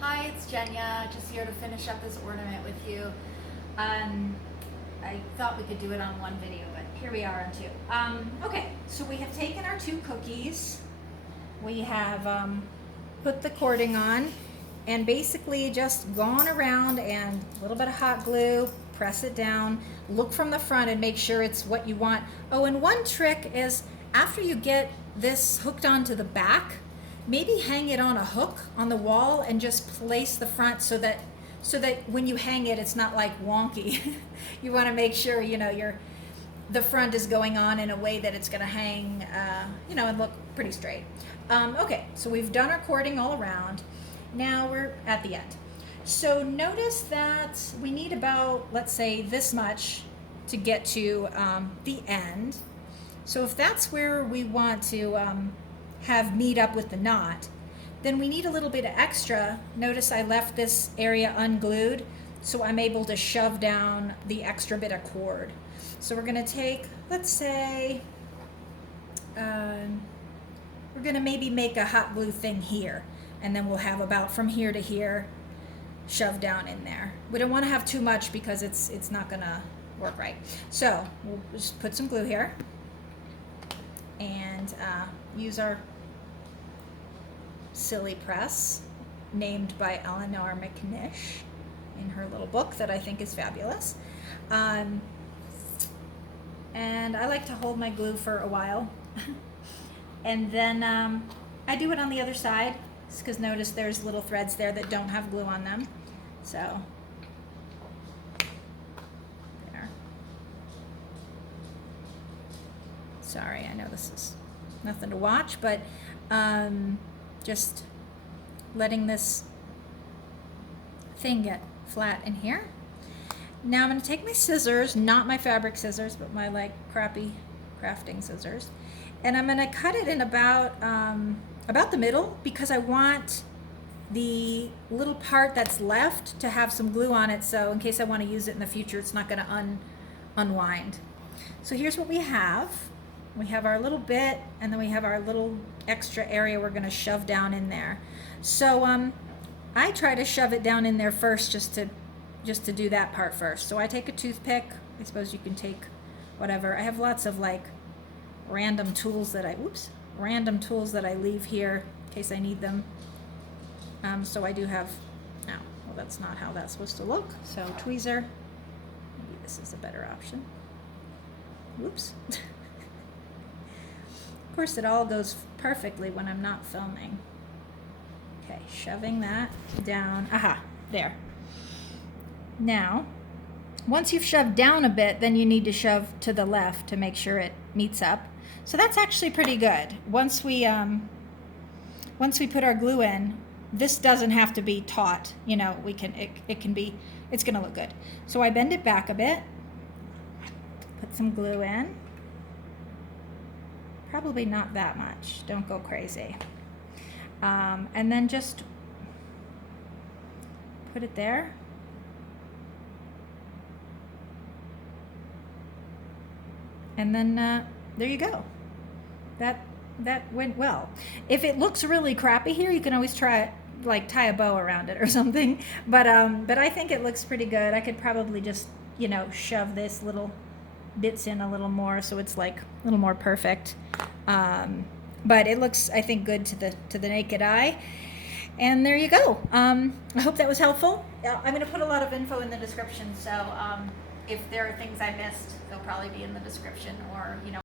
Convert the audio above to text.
Hi, it's Jenya, just here to finish up this ornament with you. I thought we could do it on one video, but here we are on two. Okay, so we have taken our two cookies. We have put the cording on and basically just gone around and a little bit of hot glue, press it down, look from the front and make sure it's what you want. Oh, and one trick is after you get this hooked onto the back, maybe hang it on a hook on the wall and just place the front so that when you hang it, it's not like wonky. You want to make sure, you know, the front is going on in a way that it's going to hang, you know, and look pretty straight. Okay, so we've done our cording all around. Now we're at the end. So notice that we need about, let's say, this much to get to the end. So if that's where we want to have meet up with the knot, then we need a little bit of extra. Notice I left this area unglued, so I'm able to shove down the extra bit of cord. So we're gonna take, let's say, we're gonna maybe make a hot glue thing here, and then we'll have about from here to here shoved down in there. We don't wanna have too much because it's not gonna work right. So we'll just put some glue here and use our silly press named by Eleanor McNish in her little book that I think is fabulous. And I like to hold my glue for a while. And then I do it on the other side because notice there's little threads there that don't have glue on them. So there. Sorry, I know this is nothing to watch, but just letting this thing get flat in here. Now I'm going to take my scissors, not my fabric scissors, but my like crappy crafting scissors, and I'm going to cut it in about the middle because I want the little part that's left to have some glue on it, so in case I want to use it in the future, it's not going to unwind. So here's what we have. We have our little bit, and then we have our little extra area we're going to shove down in there. So I try to shove it down in there first just to do that part first. So I take a toothpick. I suppose you can take whatever. I have lots of like random tools that I leave here in case I need them. So I do have, no, well that's not how that's supposed to look. So tweezer, maybe this is a better option. Whoops. Of course, it all goes perfectly when I'm not filming. Okay, shoving that down. Aha, there. Now, once you've shoved down a bit, then you need to shove to the left to make sure it meets up. So that's actually pretty good. Once we put our glue in, this doesn't have to be taut. You know, it's gonna look good. So I bend it back a bit, put some glue in. Probably not that much, don't go crazy. And then just put it there. And then there you go. That went well. If it looks really crappy here, you can always try it, like tie a bow around it or something. But I think it looks pretty good. I could probably just, you know, shove this little bits in a little more so it's like a little more perfect. But it looks, I think, good to the naked eye. And there you go. I hope that was helpful. I'm going to put a lot of info in the description, so if there are things I missed, they'll probably be in the description, or, you know,